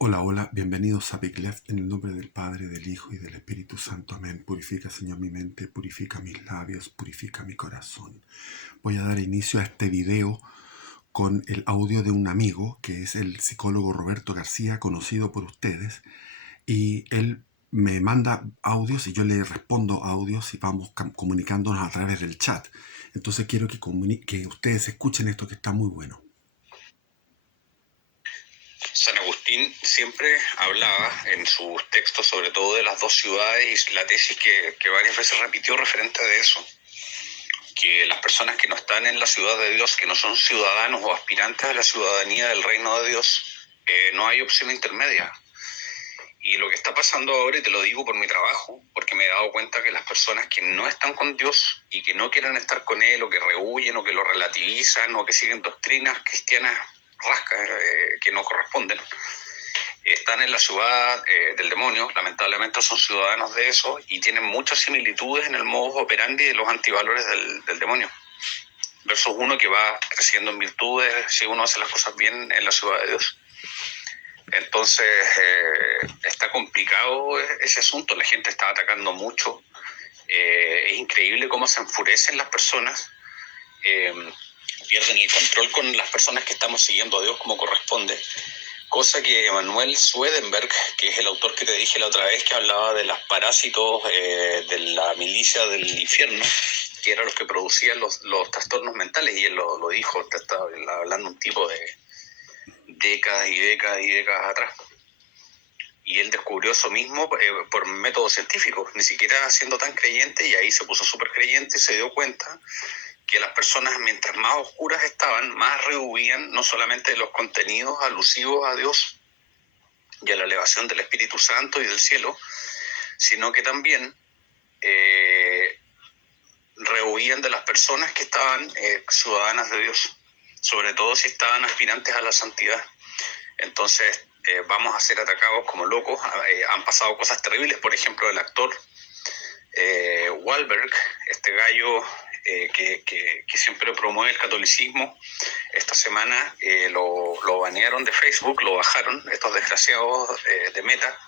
Hola, hola, bienvenidos a Big Left en el nombre del Padre, del Hijo y del Espíritu Santo. Amén. Purifica, Señor, mi mente, purifica mis labios, purifica mi corazón. Voy a dar inicio a este video con el audio de un amigo que es el psicólogo Roberto García, conocido por ustedes, y él me manda audios y yo le respondo audios y vamos comunicándonos a través del chat. Entonces quiero que ustedes escuchen esto que está muy bueno. San Agustín siempre hablaba en sus textos sobre todo de las dos ciudades y la tesis que varias veces repitió referente a eso, que las personas que no están en la ciudad de Dios, que no son ciudadanos o aspirantes a la ciudadanía del reino de Dios, no hay opción intermedia. Y lo que está pasando ahora, y te lo digo por mi trabajo, porque me he dado cuenta que las personas que no están con Dios y que no quieren estar con Él, o que rehuyen, o que lo relativizan, o que siguen doctrinas cristianas rascas que no corresponden, están en la ciudad del demonio. Lamentablemente son ciudadanos de eso y tienen muchas similitudes en el modus operandi de los antivalores del demonio, versus uno que va creciendo en virtudes si uno hace las cosas bien en la ciudad de Dios. Entonces está complicado ese asunto. La gente está atacando mucho. Es increíble cómo se enfurecen las personas, pierden el control con las personas que estamos siguiendo a Dios como corresponde. Cosa que Emanuel Swedenborg, que es el autor que te dije la otra vez, que hablaba de los parásitos de la milicia del infierno, que eran los que producían los trastornos mentales, y él lo dijo, te estaba hablando un tipo de décadas y décadas y décadas atrás. Y él descubrió eso mismo por métodos científicos, ni siquiera siendo tan creyente, y ahí se puso súper creyente y se dio cuenta que las personas, mientras más oscuras estaban, más rehuían no solamente los contenidos alusivos a Dios y a la elevación del Espíritu Santo y del cielo, sino que también rehuían de las personas que estaban ciudadanas de Dios, sobre todo si estaban aspirantes a la santidad. Entonces vamos a ser atacados como locos. Han pasado cosas terribles. Por ejemplo, el actor Wahlberg, este gallo que siempre promueve el catolicismo, esta semana lo banearon de Facebook, lo bajaron estos desgraciados de Meta,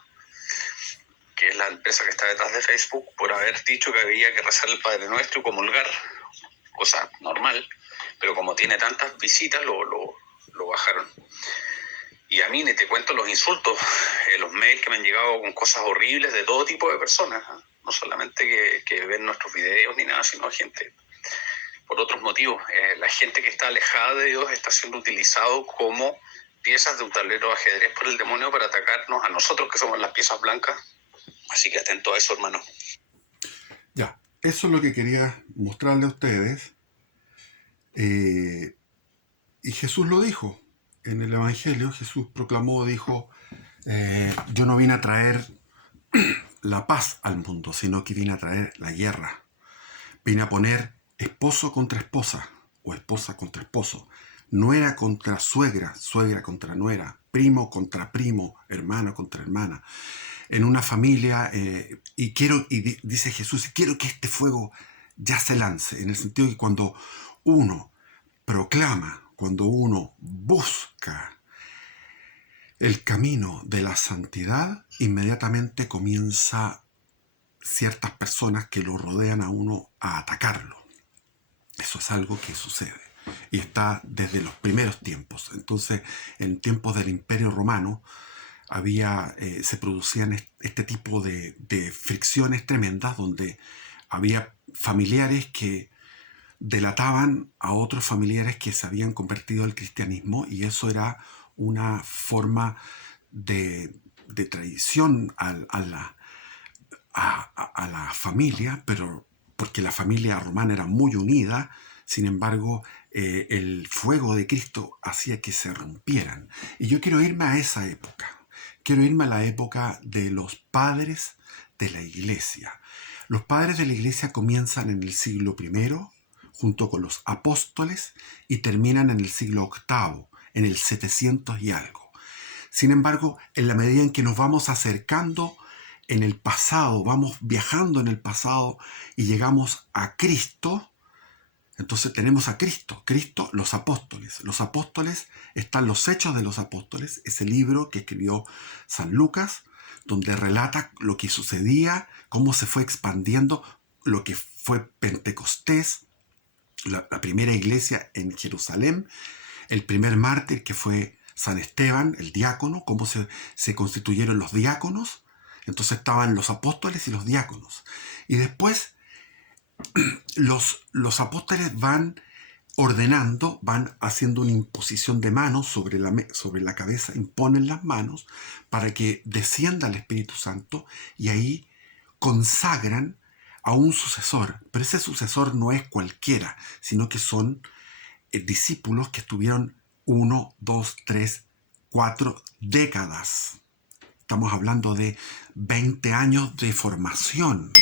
que es la empresa que está detrás de Facebook, por haber dicho que había que rezar el Padre Nuestro y comulgar, cosa normal, pero como tiene tantas visitas lo bajaron. Y a mí ni te cuento los insultos, los mails que me han llegado con cosas horribles de todo tipo de personas, ¿eh? No solamente que ven nuestros videos ni nada, sino gente por otros motivos. La gente que está alejada de Dios está siendo utilizado como piezas de un tablero de ajedrez por el demonio para atacarnos a nosotros, que somos las piezas blancas. Así que atento a eso, hermano. Ya, eso es lo que quería mostrarle a ustedes. Y Jesús lo dijo. En el Evangelio Jesús proclamó, dijo, yo no vine a traer la paz al mundo, sino que vine a traer la guerra. Vine a poner esposo contra esposa o esposa contra esposo, nuera contra suegra, suegra contra nuera, primo contra primo, hermano contra hermana, en una familia, dice Jesús, quiero que este fuego ya se lance, en el sentido que cuando uno proclama, cuando uno busca el camino de la santidad, inmediatamente comienza ciertas personas que lo rodean a uno a atacarlo. Eso es algo que sucede y está desde los primeros tiempos. Entonces, en tiempos del Imperio Romano se producían este tipo de fricciones tremendas donde había familiares que delataban a otros familiares que se habían convertido al cristianismo, y eso era una forma de traición a la familia, pero porque la familia romana era muy unida. Sin embargo, el fuego de Cristo hacía que se rompieran. Y yo quiero irme a esa época. Quiero irme a la época de los padres de la iglesia. Los padres de la iglesia comienzan en el siglo I, junto con los apóstoles, y terminan en el siglo VIII, en el 700 y algo. Sin embargo, en la medida en que nos vamos acercando en el pasado, vamos viajando en el pasado y llegamos a Cristo, Entonces tenemos a Cristo, los apóstoles. Los apóstoles están los Hechos de los Apóstoles, ese libro que escribió San Lucas, donde relata lo que sucedía, cómo se fue expandiendo, lo que fue Pentecostés, la primera iglesia en Jerusalén, el primer mártir que fue San Esteban, el diácono, cómo se constituyeron los diáconos. Entonces estaban los apóstoles y los diáconos. Y después los apóstoles van ordenando, van haciendo una imposición de manos sobre la cabeza, imponen las manos para que descienda el Espíritu Santo y ahí consagran a un sucesor. Pero ese sucesor no es cualquiera, sino que son discípulos que estuvieron 1, 2, 3, 4 décadas. Estamos hablando de 20 años de formación.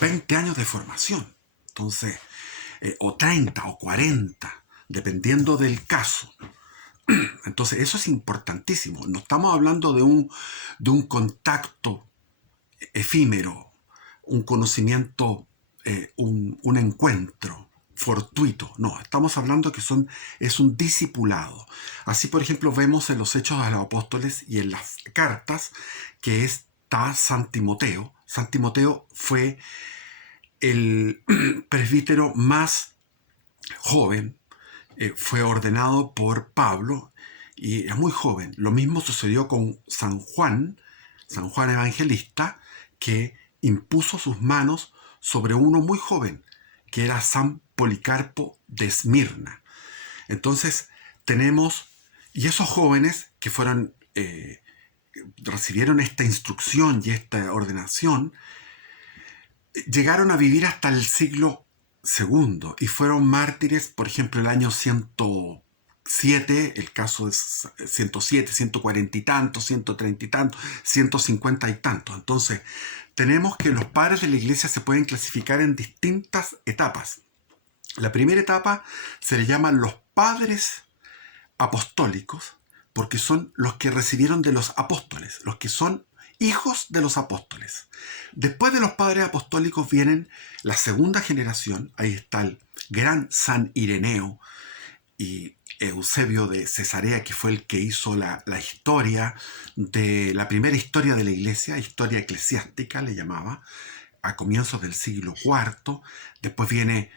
20 años de formación. Entonces, o 30 o 40, dependiendo del caso. Entonces, eso es importantísimo. No estamos hablando de un contacto efímero, un conocimiento, un encuentro fortuito. No, estamos hablando que es un discipulado. Así, por ejemplo, vemos en los Hechos de los Apóstoles y en las cartas que está San Timoteo. San Timoteo fue el presbítero más joven, fue ordenado por Pablo y era muy joven. Lo mismo sucedió con San Juan Evangelista, que impuso sus manos sobre uno muy joven, que era San Policarpo de Esmirna. Entonces tenemos, y esos jóvenes que recibieron esta instrucción y esta ordenación, llegaron a vivir hasta el siglo II y fueron mártires, por ejemplo, el año 107, el caso es 107, 140 y tantos, 130 y tantos, 150 y tantos. Entonces, tenemos que los padres de la iglesia se pueden clasificar en distintas etapas. La primera etapa se le llaman los padres apostólicos, porque son los que recibieron de los apóstoles, los que son hijos de los apóstoles. Después de los padres apostólicos vienen la segunda generación. Ahí está el gran San Ireneo y Eusebio de Cesarea, que fue el que hizo la historia la primera historia de la iglesia, historia eclesiástica le llamaba, a comienzos del siglo IV. Después viene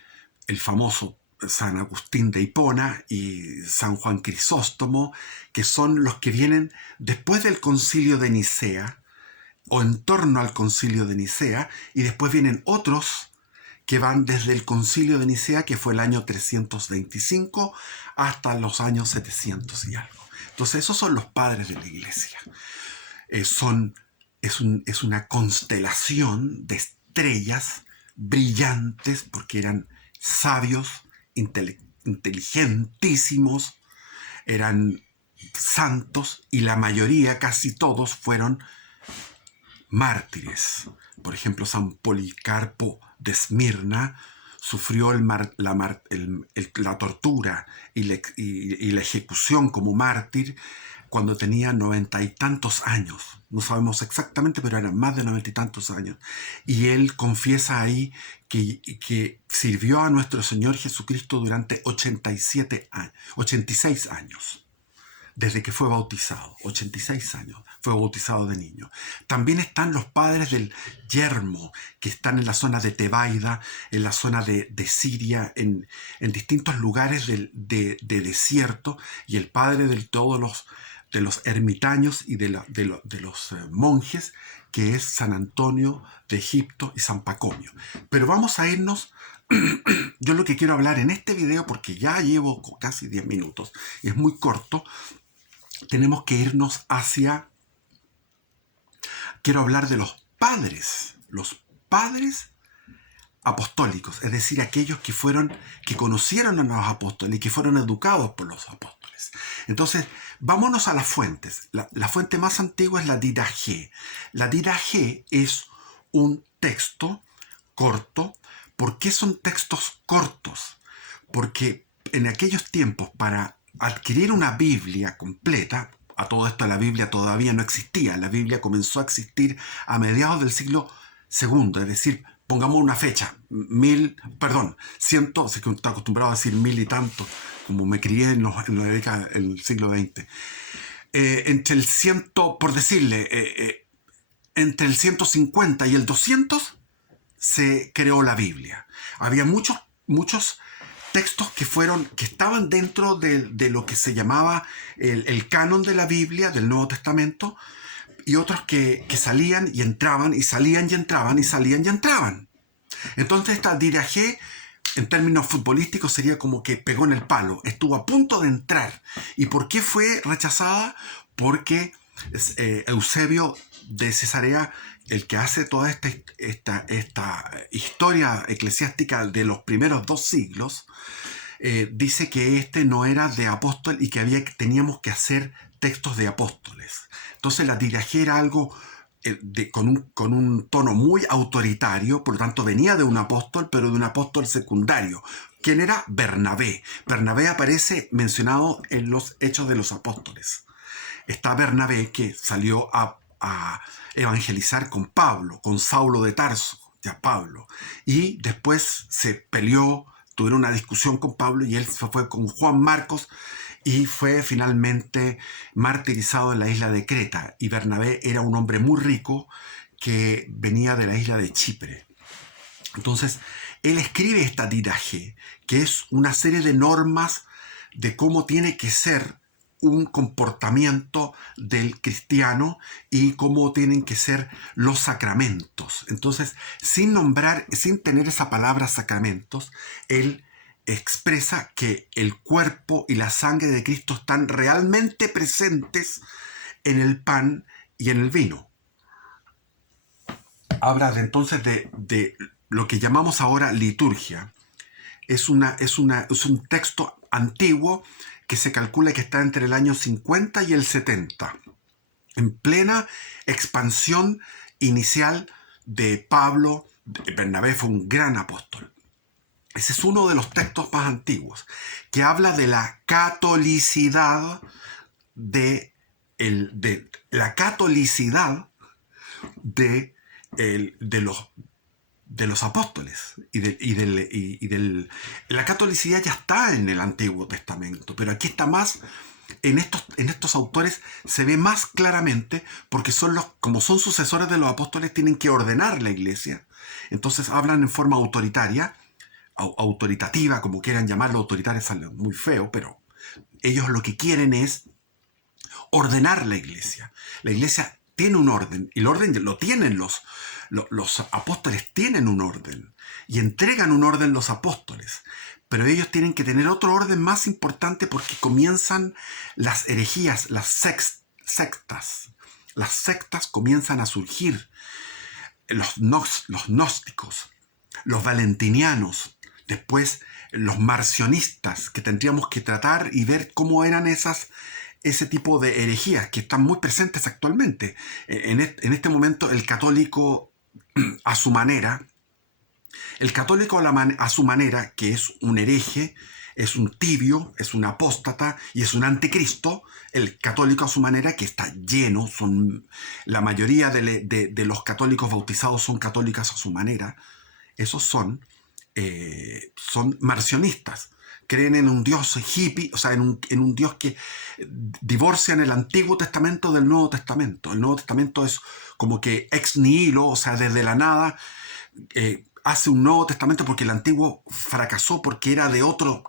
el famoso San Agustín de Hipona y San Juan Crisóstomo, que son los que vienen después del Concilio de Nicea o en torno al Concilio de Nicea, y después vienen otros que van desde el Concilio de Nicea, que fue el año 325, hasta los años 700 y algo. Entonces esos son los padres de la iglesia. Es una constelación de estrellas brillantes, porque eran sabios, inteligentísimos, eran santos, y la mayoría, casi todos, fueron mártires. Por ejemplo, San Policarpo de Esmirna sufrió la tortura y la ejecución como mártir cuando tenía 90 y tantos años. No sabemos exactamente, pero eran más de 90 y tantos años. Y él confiesa ahí que sirvió a nuestro Señor Jesucristo durante 86 años. Desde que fue bautizado, 86 años, fue bautizado de niño. También están los padres del yermo, que están en la zona de Tebaida, en la zona de Siria, en distintos lugares de desierto, y el padre de todos los ermitaños y de los monjes, que es San Antonio de Egipto y San Pacomio. Pero vamos a irnos. Yo lo que quiero hablar en este video, porque ya llevo casi 10 minutos y es muy corto, tenemos que irnos quiero hablar de los padres apostólicos, es decir, aquellos que conocieron a los apóstoles y que fueron educados por los apóstoles. Entonces, vámonos a las fuentes. La fuente más antigua es la Didache. La Didache es un texto corto. ¿Por qué son textos cortos? Porque en aquellos tiempos, para adquirir una Biblia completa, a todo esto la Biblia todavía no existía, la Biblia comenzó a existir a mediados del siglo II, es decir, pongamos una fecha, 100, sé que está acostumbrado a decir 1000 y tanto, como me crié en la década del siglo XX. Entre el 100, por decirle, entre el 150 y el 200 se creó la Biblia. Había muchos textos que estaban dentro de lo que se llamaba el canon de la Biblia, del Nuevo Testamento, y otros que salían y entraban, y salían y entraban, y salían y entraban. Entonces esta Dirajé, en términos futbolísticos, sería como que pegó en el palo, estuvo a punto de entrar. ¿Y por qué fue rechazada? Porque Eusebio de Cesarea, el que hace toda esta historia eclesiástica de los primeros 2 siglos, dice que este no era de apóstol y que teníamos que hacer textos de apóstoles. Entonces la Dirajé era algo con un tono muy autoritario, por lo tanto venía de un apóstol, pero de un apóstol secundario. ¿Quién era? Bernabé. Bernabé aparece mencionado en los Hechos de los Apóstoles. Está Bernabé, que salió a evangelizar con Pablo, con Saulo de Tarso, ya Pablo, y después se peleó, tuvieron una discusión con Pablo, y él se fue con Juan Marcos y fue finalmente martirizado en la isla de Creta. Y Bernabé era un hombre muy rico que venía de la isla de Chipre. Entonces él escribe esta Dirajé, que es una serie de normas de cómo tiene que ser un comportamiento del cristiano y cómo tienen que ser los sacramentos. Entonces, sin tener esa palabra sacramentos, él expresa que el cuerpo y la sangre de Cristo están realmente presentes en el pan y en el vino. Habla entonces de lo que llamamos ahora liturgia. Es un texto antiguo que se calcula que está entre el año 50 y el 70, en plena expansión inicial de Pablo. Bernabé fue un gran apóstol. Ese es uno de los textos más antiguos, que habla de la catolicidad de los apóstoles la catolicidad ya está en el Antiguo Testamento, pero aquí está más. En estos autores se ve más claramente, porque como son sucesores de los apóstoles, tienen que ordenar la iglesia. Entonces hablan en forma autoritativa, como quieran llamarlo. Autoritaria sale muy feo, pero ellos lo que quieren es ordenar la iglesia. La iglesia tiene un orden, y el orden lo tienen los apóstoles, tienen un orden, y entregan un orden los apóstoles, pero ellos tienen que tener otro orden más importante, porque comienzan las herejías, las sectas. Las sectas comienzan a surgir, los gnósticos, los valentinianos, después los marcionistas, que tendríamos que tratar y ver cómo eran ese tipo de herejías que están muy presentes actualmente. En este momento el católico a su manera, que es un hereje, es un tibio, es un apóstata y es un anticristo. El católico a su manera, que está lleno, la mayoría de los católicos bautizados son católicos a su manera. Esos son marcionistas. Creen en un Dios hippie, o sea, en un Dios que divorcian el Antiguo Testamento del Nuevo Testamento. El Nuevo Testamento es como que ex nihilo, o sea, desde la nada, hace un Nuevo Testamento, porque el Antiguo fracasó, porque era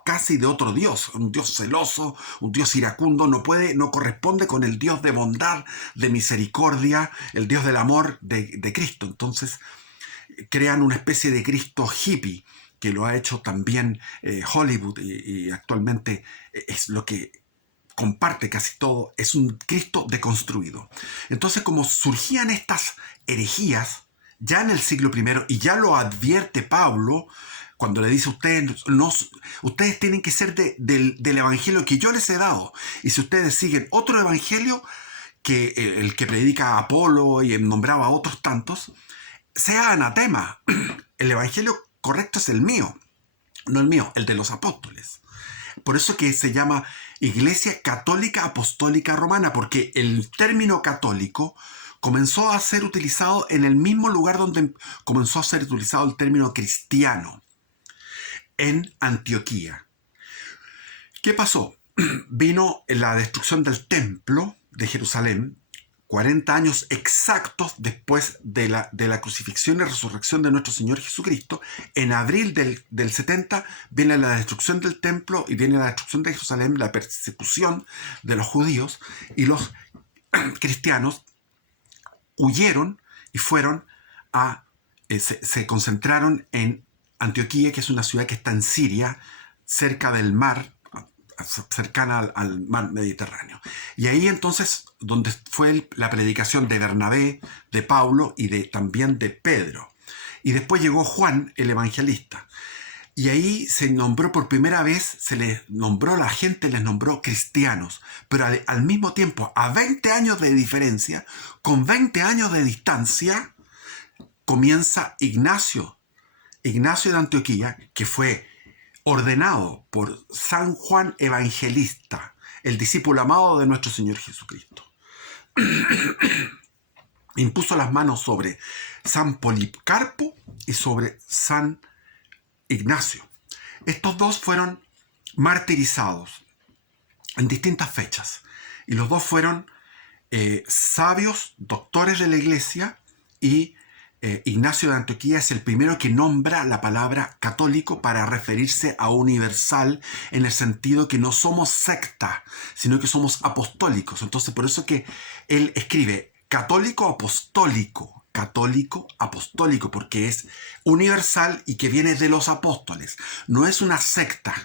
casi de otro Dios, un Dios celoso, un Dios iracundo. No corresponde con el Dios de bondad, de misericordia, el Dios del amor de Cristo. Entonces crean una especie de Cristo hippie, que lo ha hecho también Hollywood, y actualmente es lo que comparte casi todo. Es un Cristo deconstruido. Entonces, como surgían estas herejías ya en el siglo I, y ya lo advierte Pablo cuando le dice: ustedes tienen que ser del evangelio que yo les he dado, y si ustedes siguen otro evangelio, que el que predica a Apolo y nombraba a otros tantos, sea anatema. El evangelio correcto es el mío, no el mío, el de los apóstoles. Por eso que se llama Iglesia Católica Apostólica Romana, porque el término católico comenzó a ser utilizado en el mismo lugar donde comenzó a ser utilizado el término cristiano, en Antioquía. ¿Qué pasó? Vino la destrucción del templo de Jerusalén, 40 años exactos después de la crucifixión y resurrección de nuestro Señor Jesucristo. En abril del 70 viene la destrucción del templo y viene la destrucción de Jerusalén, la persecución de los judíos, y los cristianos huyeron y fueron se concentraron en Antioquía, que es una ciudad que está en Siria, cerca del mar, cercana al mar Mediterráneo. Y ahí entonces, donde fue la predicación de Bernabé, de Pablo y también de Pedro. Y después llegó Juan, el evangelista. Y ahí se nombró por primera vez, la gente les nombró cristianos. Pero al mismo tiempo, a 20 años de diferencia, con 20 años de distancia, comienza Ignacio de Antioquía, que fue ordenado por San Juan Evangelista, el discípulo amado de nuestro Señor Jesucristo. Impuso las manos sobre San Policarpo y sobre San Ignacio. Estos dos fueron martirizados en distintas fechas, y los dos fueron sabios, doctores de la iglesia, y Ignacio de Antioquía es el primero que nombra la palabra católico para referirse a universal, en el sentido que no somos secta, sino que somos apostólicos. Entonces, por eso que él escribe católico apostólico, porque es universal y que viene de los apóstoles. No es una secta,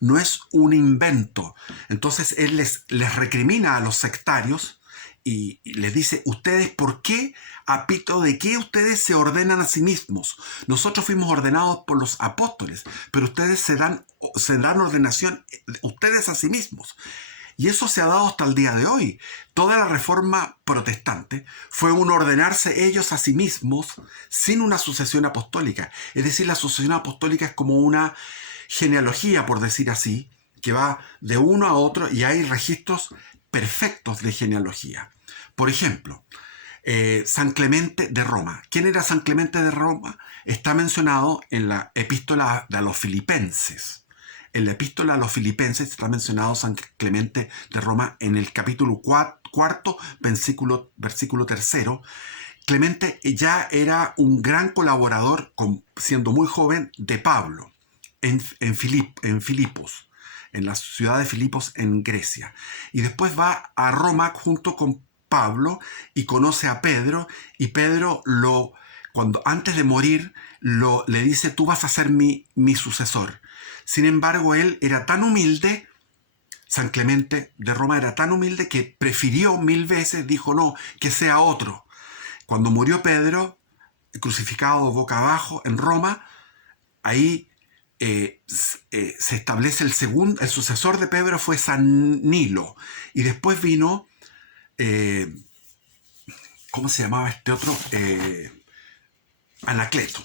no es un invento. Entonces él les recrimina a los sectarios y les dice: ustedes, ¿por qué, a pito de qué ustedes se ordenan a sí mismos? Nosotros fuimos ordenados por los apóstoles, pero ustedes se dan ordenación ustedes a sí mismos. Y eso se ha dado hasta el día de hoy. Toda la reforma protestante fue un ordenarse ellos a sí mismos sin una sucesión apostólica. Es decir, la sucesión apostólica es como una genealogía, por decir así, que va de uno a otro, y hay registros perfectos de genealogía. Por ejemplo, San Clemente de Roma. ¿Quién era San Clemente de Roma? Está mencionado en la epístola de los Filipenses. En la epístola a los Filipenses está mencionado San Clemente de Roma en el capítulo 4, versículo 3. Clemente ya era un gran colaborador, siendo muy joven, de Pablo en Filipos, en la ciudad de Filipos, en Grecia. Y después va a Roma junto con Pablo y conoce a Pedro, y Pedro antes de morir le dice: tú vas a ser mi sucesor. Sin embargo, él era tan humilde, San Clemente de Roma era tan humilde, que prefirió 1000 veces, dijo: no, que sea otro. Cuando murió Pedro, crucificado boca abajo en Roma, ahí se establece el sucesor de Pedro fue San Nilo. Y después vino, ¿cómo se llamaba este otro? Anacleto.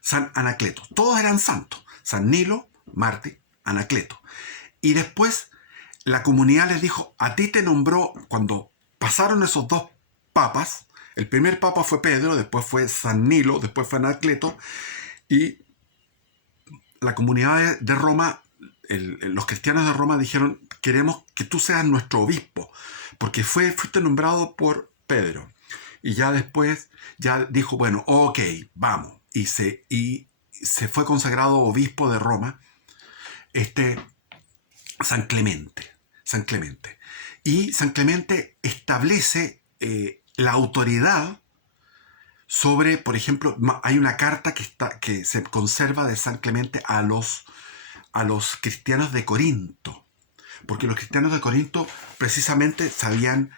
San Anacleto. Todos eran santos. San Nilo, Marte, Anacleto. Y después la comunidad les dijo: a ti te nombró, cuando pasaron esos dos papas, el primer papa fue Pedro, después fue San Nilo, después fue Anacleto, y la comunidad de Roma, los cristianos de Roma dijeron: queremos que tú seas nuestro obispo, porque fuiste nombrado por Pedro. Y ya después dijo: bueno, ok, vamos. Y se fue consagrado obispo de Roma, San Clemente. Y San Clemente establece la autoridad sobre, por ejemplo, hay una carta que se conserva de San Clemente a los cristianos de Corinto, porque los cristianos de Corinto precisamente se habían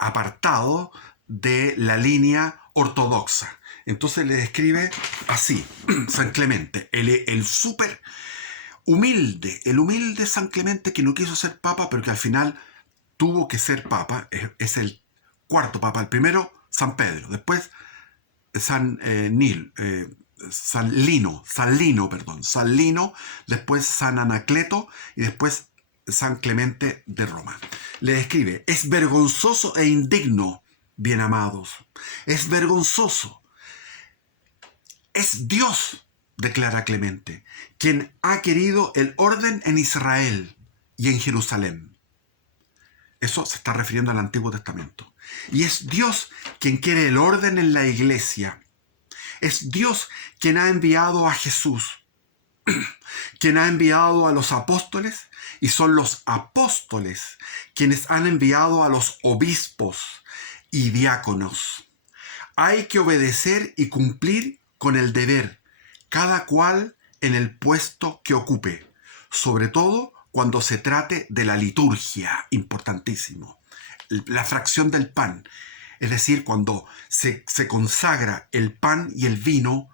apartado de la línea ortodoxa. Entonces le describe así San Clemente, el súper humilde, el humilde San Clemente, que no quiso ser papa, pero que al final tuvo que ser papa. Es el cuarto papa. El primero, San Pedro, después San Lino, después San Anacleto y después San Clemente de Roma. Le describe: es vergonzoso e indigno bien amados. Es vergonzoso. Es Dios, declara Clemente, quien ha querido el orden en Israel y en Jerusalén. Eso se está refiriendo al Antiguo Testamento. Y es Dios quien quiere el orden en la iglesia. Es Dios quien ha enviado a Jesús, quien ha enviado a los apóstoles, y son los apóstoles quienes han enviado a los obispos y diáconos. Hay que obedecer y cumplir con el deber, cada cual en el puesto que ocupe, sobre todo cuando se trate de la liturgia, importantísimo, la fracción del pan, es decir, cuando se consagra el pan y el vino,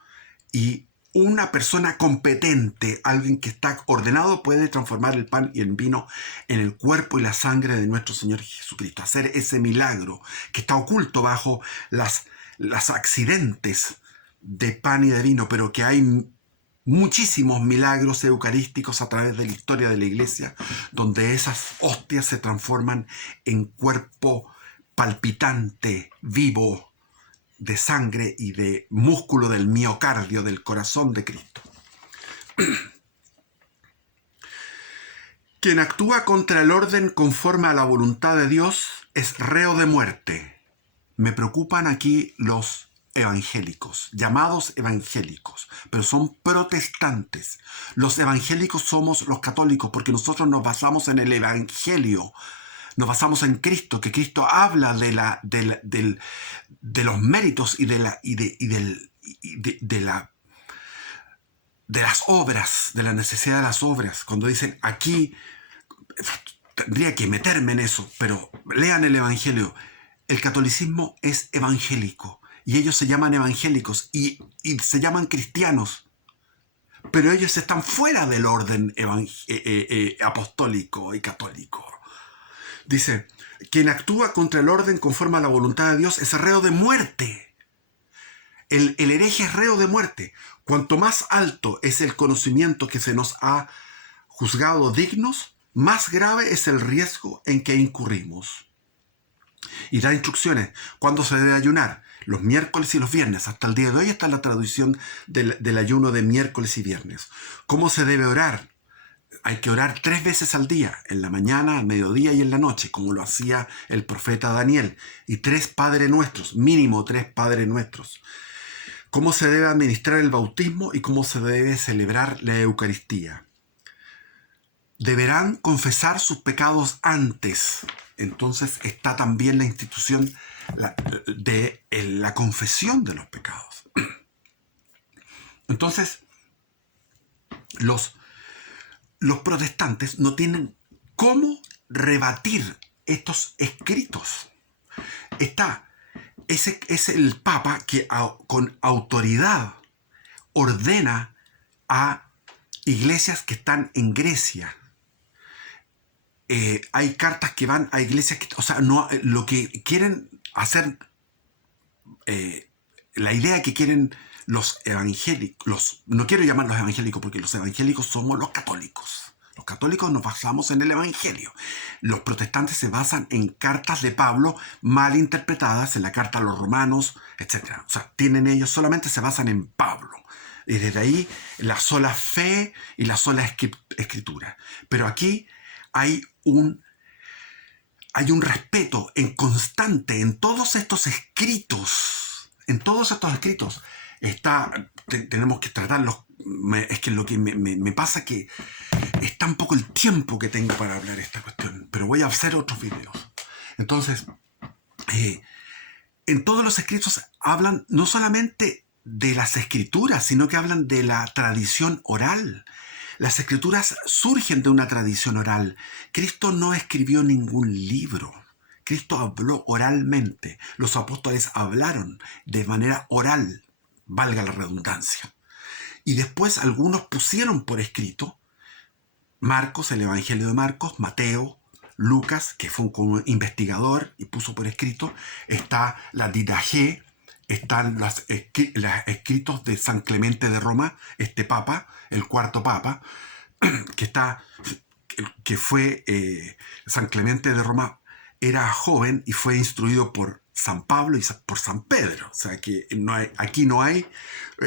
y una persona competente, alguien que está ordenado, puede transformar el pan y el vino en el cuerpo y la sangre de nuestro Señor Jesucristo, hacer ese milagro que está oculto bajo las accidentes de pan y de vino, pero que hay muchísimos milagros eucarísticos a través de la historia de la iglesia, donde esas hostias se transforman en cuerpo palpitante, vivo, de sangre y de músculo del miocardio, del corazón de Cristo. Quien actúa contra el orden conforme a la voluntad de Dios es reo de muerte. Me preocupan aquí los evangélicos, llamados evangélicos, pero son protestantes. Los evangélicos somos los católicos porque nosotros nos basamos en el evangelio, nos basamos en Cristo, que Cristo habla de los méritos y de las obras, de la necesidad de las obras. Cuando dicen aquí, tendría que meterme en eso, pero lean el Evangelio. El catolicismo es evangélico y ellos se llaman evangélicos y se llaman cristianos, pero ellos están fuera del orden apostólico y católico. Dice, quien actúa contra el orden conforme a la voluntad de Dios es reo de muerte. El hereje es reo de muerte. Cuanto más alto es el conocimiento que se nos ha juzgado dignos, más grave es el riesgo en que incurrimos. Y da instrucciones. ¿Cuándo se debe ayunar? Los miércoles y los viernes. Hasta el día de hoy está la traducción del ayuno de miércoles y viernes. ¿Cómo se debe orar? Hay que orar 3 veces al día, en la mañana, al mediodía y en la noche, como lo hacía el profeta Daniel. Y 3 Padres Nuestros, mínimo 3 Padres Nuestros. ¿Cómo se debe administrar el bautismo y cómo se debe celebrar la Eucaristía? Deberán confesar sus pecados antes. Entonces está también la institución de la confesión de los pecados. Entonces, los protestantes no tienen cómo rebatir estos escritos. Es el Papa que con autoridad ordena a iglesias que están en Grecia. Hay cartas que van a iglesias que, lo que quieren hacer, la idea que quieren los evangélicos, no quiero llamarlos evangélicos porque los evangélicos somos los católicos. Los católicos nos basamos en el evangelio. Los protestantes se basan en cartas de Pablo mal interpretadas, en la carta a los romanos, etc. O sea, ellos solamente se basan en Pablo. Y desde ahí la sola fe y la sola escritura. Pero aquí hay un respeto constante en todos estos escritos. En todos estos escritos tenemos que tratarlos. Es que lo que me pasa que es tan poco el tiempo que tengo para hablar esta cuestión, pero voy a hacer otros videos. Entonces, en todos los escritos hablan no solamente de las escrituras, sino que hablan de la tradición oral. Las escrituras surgen de una tradición oral. Cristo no escribió ningún libro. Cristo habló oralmente. Los apóstoles hablaron de manera oral, valga la redundancia. Y después algunos pusieron por escrito. Marcos, el Evangelio de Marcos, Mateo, Lucas, que fue un investigador y puso por escrito. Está la Didache, están los escritos de San Clemente de Roma, este papa, el 4º papa, que fue San Clemente de Roma, era joven y fue instruido por San Pablo y por San Pedro. O sea que aquí no hay,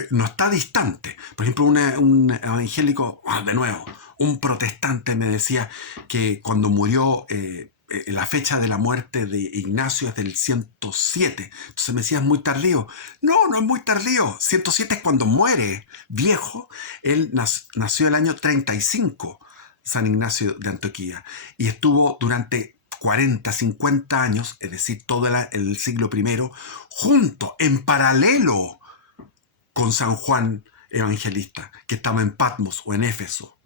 no está distante. Por ejemplo, un evangélico, de nuevo, un protestante me decía que cuando murió, la fecha de la muerte de Ignacio es del 107. Entonces me decía, es muy tardío. No, no es muy tardío. 107 es cuando muere viejo. Él nació el año 35, San Ignacio de Antioquía, y estuvo durante 40, 50 años, es decir, todo el siglo I, junto, en paralelo con San Juan Evangelista, que estaba en Patmos o en Éfeso.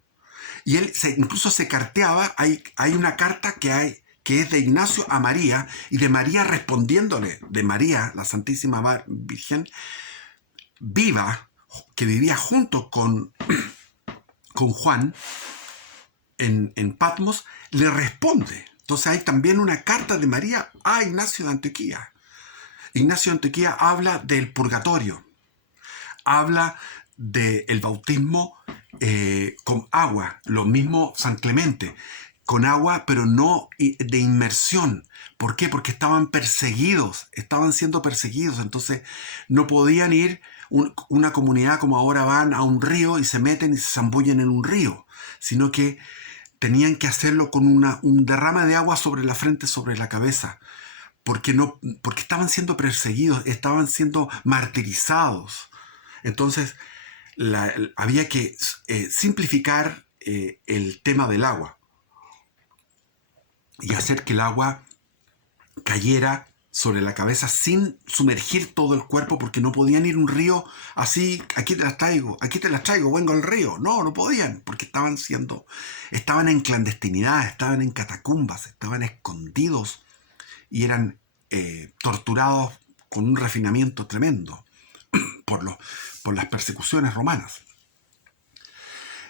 Y él incluso se carteaba, hay una carta que es de Ignacio a María, y de María respondiéndole, de María, la Santísima Virgen, viva, que vivía junto con Juan en Patmos, le responde. Entonces hay también una carta de María a Ignacio de Antioquía. Ignacio de Antioquía habla del purgatorio, habla del bautismo con agua, lo mismo San Clemente, con agua, pero no de inmersión. ¿Por qué? Porque estaban perseguidos, estaban siendo perseguidos, entonces no podían ir una comunidad como ahora van a un río y se meten y se zambullen en un río, sino que tenían que hacerlo con un derrame de agua sobre la frente, sobre la cabeza, porque estaban siendo perseguidos, estaban siendo martirizados. Entonces había que simplificar el tema del agua y hacer que el agua cayera sobre la cabeza sin sumergir todo el cuerpo, porque no podían ir a un río así, aquí te las traigo, vengo al río. No podían, porque estaban en clandestinidad, estaban en catacumbas, estaban escondidos y eran torturados con un refinamiento tremendo por las persecuciones romanas.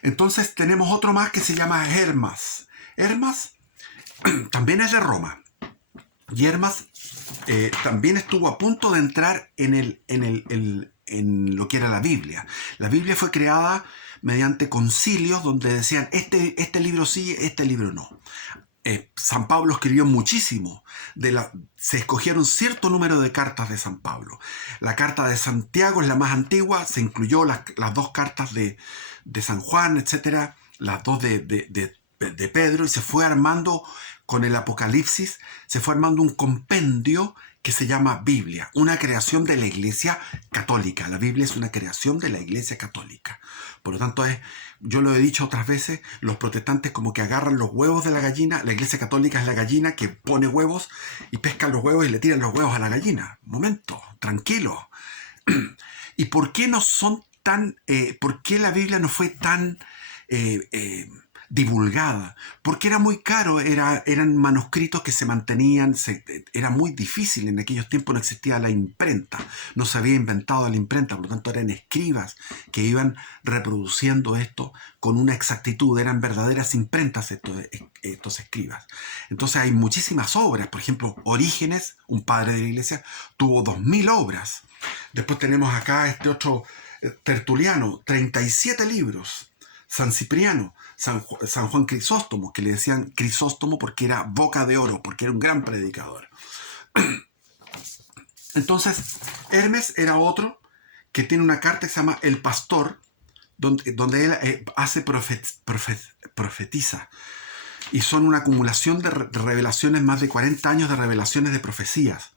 Entonces tenemos otro más que se llama Hermas. Hermas también es de Roma. Y Hermas también estuvo a punto de entrar en lo que era la Biblia. La Biblia fue creada mediante concilios donde decían este libro sí, este libro no. San Pablo escribió muchísimo. Se escogieron cierto número de cartas de San Pablo. La carta de Santiago es la más antigua, se incluyó las dos cartas de San Juan, etc., las dos de Pedro, y se fue armando con el Apocalipsis, se fue armando un compendio que se llama Biblia, una creación de la Iglesia Católica. La Biblia es una creación de la Iglesia Católica. Por lo tanto, yo lo he dicho otras veces, los protestantes como que agarran los huevos de la gallina, la Iglesia Católica es la gallina que pone huevos y pescan los huevos y le tiran los huevos a la gallina. Momento, tranquilo. ¿Y por qué no son por qué la Biblia no fue tan divulgada? Porque era muy caro, eran manuscritos que se mantenían, era muy difícil, en aquellos tiempos no existía la imprenta, no se había inventado la imprenta, por lo tanto eran escribas que iban reproduciendo esto con una exactitud, eran verdaderas imprentas estos escribas. Entonces hay muchísimas obras, por ejemplo, Orígenes, un padre de la Iglesia, tuvo 2000 obras. Después tenemos acá este otro Tertuliano, 37 libros. San Cipriano, San Juan Crisóstomo, que le decían Crisóstomo porque era boca de oro, porque era un gran predicador. Entonces, Hermes era otro que tiene una carta que se llama El Pastor, donde él profetiza. Y son una acumulación de revelaciones, más de 40 años de revelaciones de profecías.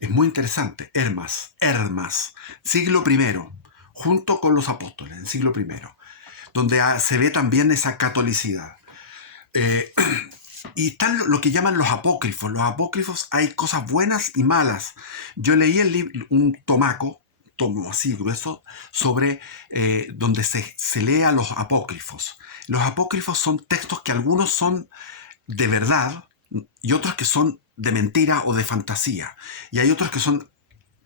Es muy interesante. Hermas, siglo I, junto con los apóstoles, en siglo I, donde se ve también esa catolicidad. Y están lo que llaman los apócrifos. Los apócrifos hay cosas buenas y malas. Yo leí un tomo así grueso, sobre donde se lee a los apócrifos. Los apócrifos son textos que algunos son de verdad y otros que son de mentira o de fantasía. Y hay otros que son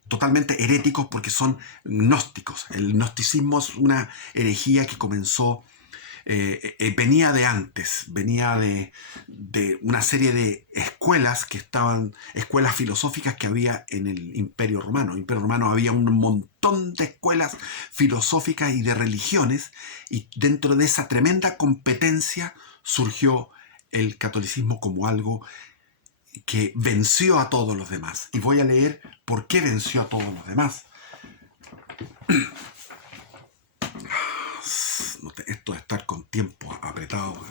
totalmente heréticos porque son gnósticos. El gnosticismo es una herejía que comenzó, venía de antes, venía de una serie de escuelas escuelas filosóficas que había en el Imperio Romano. En el Imperio Romano había un montón de escuelas filosóficas y de religiones, y dentro de esa tremenda competencia surgió el catolicismo como algo que venció a todos los demás. Y voy a leer por qué venció a todos los demás. Esto de estar con tiempo apretado.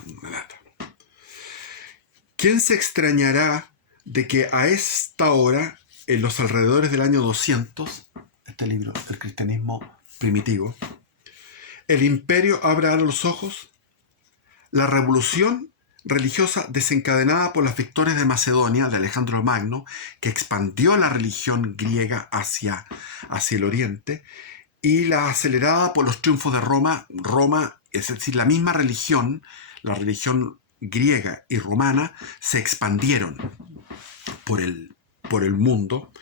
¿Quién se extrañará de que a esta hora, en los alrededores del año 200, este libro, El cristianismo primitivo, el imperio abra los ojos? La revolución religiosa desencadenada por las victorias de Macedonia, de Alejandro el Magno, que expandió la religión griega hacia el oriente, y la acelerada por los triunfos de Roma, es decir, la misma religión, la religión griega y romana, se expandieron por el mundo,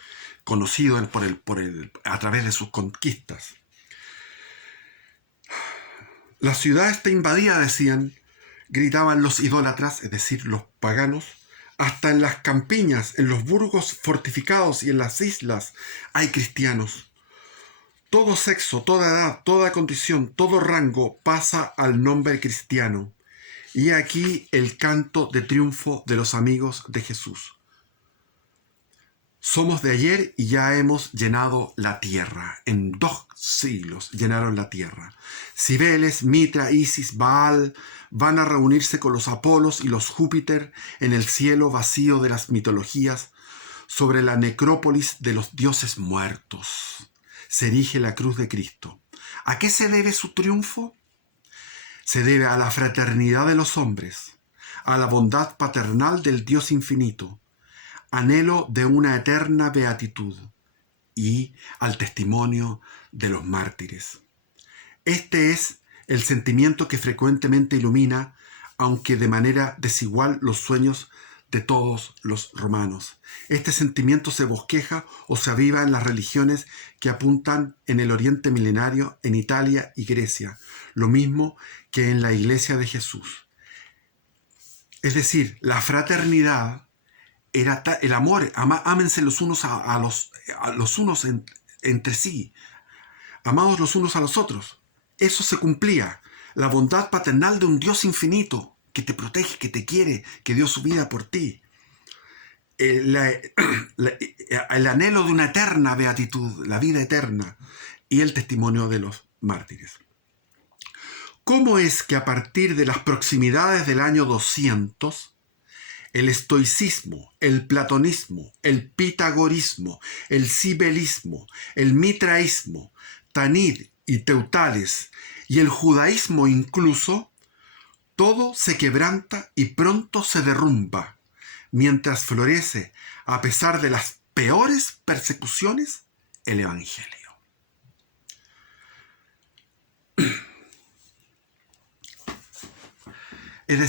conocido a través de sus conquistas. La ciudad está invadida, decían, gritaban los idólatras, es decir, los paganos. Hasta en las campiñas, en los burgos fortificados y en las islas hay cristianos. Todo sexo, toda edad, toda condición, todo rango pasa al nombre cristiano. Y aquí el canto de triunfo de los amigos de Jesús. Somos de ayer y ya hemos llenado la tierra. En 2 siglos llenaron la tierra. Cibeles, Mitra, Isis, Baal van a reunirse con los Apolos y los Júpiter en el cielo vacío de las mitologías. Sobre la necrópolis de los dioses muertos se erige la cruz de Cristo. ¿A qué se debe su triunfo? Se debe a la fraternidad de los hombres, a la bondad paternal del Dios infinito, anhelo de una eterna beatitud y al testimonio de los mártires. Este es el sentimiento que frecuentemente ilumina, aunque de manera desigual, los sueños de todos los romanos. Este sentimiento se bosqueja o se aviva en las religiones que apuntan en el Oriente milenario, en Italia y Grecia, lo mismo que en la Iglesia de Jesús. Es decir, la fraternidad era el amor, ámense los unos a los unos entre sí, amados los unos a los otros. Eso se cumplía. La bondad paternal de un Dios infinito que te protege, que te quiere, que dio su vida por ti. El anhelo de una eterna beatitud, la vida eterna, y el testimonio de los mártires. ¿Cómo es que a partir de las proximidades del año 200, el estoicismo, el platonismo, el pitagorismo, el cibelismo, el mitraísmo, Tanid y Teutales, y el judaísmo incluso, todo se quebranta y pronto se derrumba, mientras florece, a pesar de las peores persecuciones, el Evangelio? Es decir,